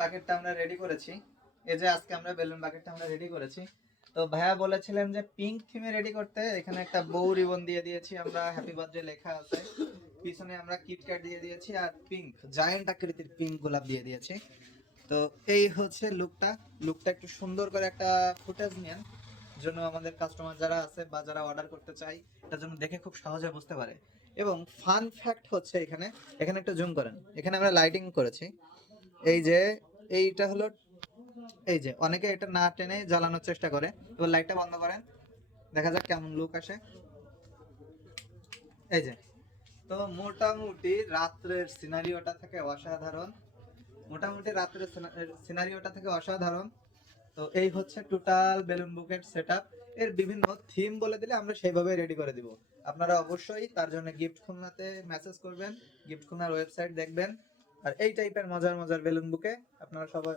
বাকেটটা আমরা রেডি করেছি। এই যে আজকে আমরা বেলুন বাকেটটা আমরা রেডি করেছি। তো ভাইয়া বলেছিলেন যে পিঙ্ক থিমে রেডি করতে। এখানে একটা বউ রিবন দিয়ে দিয়েছি আমরা, হ্যাপি বার্থডে লেখা আছে। পিছনে আমরা কিটক্যাট দিয়ে দিয়েছি আর পিঙ্ক জায়ান্ট আকৃতির পিঙ্ক গোলাপ দিয়ে দিয়েছি। তো এই হচ্ছে লুকটা। লুকটা একটু সুন্দর করে একটা ফুটেজ নেন, জন্য আমাদের কাস্টমার যারা আছে বা যারা অর্ডার করতে চাই এটার জন্য দেখে খুব সহজে বুঝতে পারে। এবং ফান ফ্যাক্ট হচ্ছে এখানে, এখানে একটু জুম করেন, এখানে আমরা লাইটিং করেছি। এই যে এইটা হলো, এই যে অনেকে এটা না টেনে জ্বালানোর চেষ্টা করে। এবার লাইটটা বন্ধ করেন, দেখা যাক কেমন লুক আসে। এই যে, তো মোটামুটি রাত্রের সিনারিওটা থেকে অসাধারণ। মোটামুটি রাত্রের সিনারিওটা থেকে অসাধারণ। তো এই হচ্ছে টোটাল বেলুন বুকেট সেটআপ। এর বিভিন্ন থিম বলে দিলে আমরা সেইভাবে রেডি করে দিব। আপনারা অবশ্যই তার জন্য গিফট খুলনাতে মেসেজ করবেন, গিফট খুলনার ওয়েবসাইট দেখবেন। আর এই টাইপের মজার মজার বেলুন বুকে আপনারা সবাই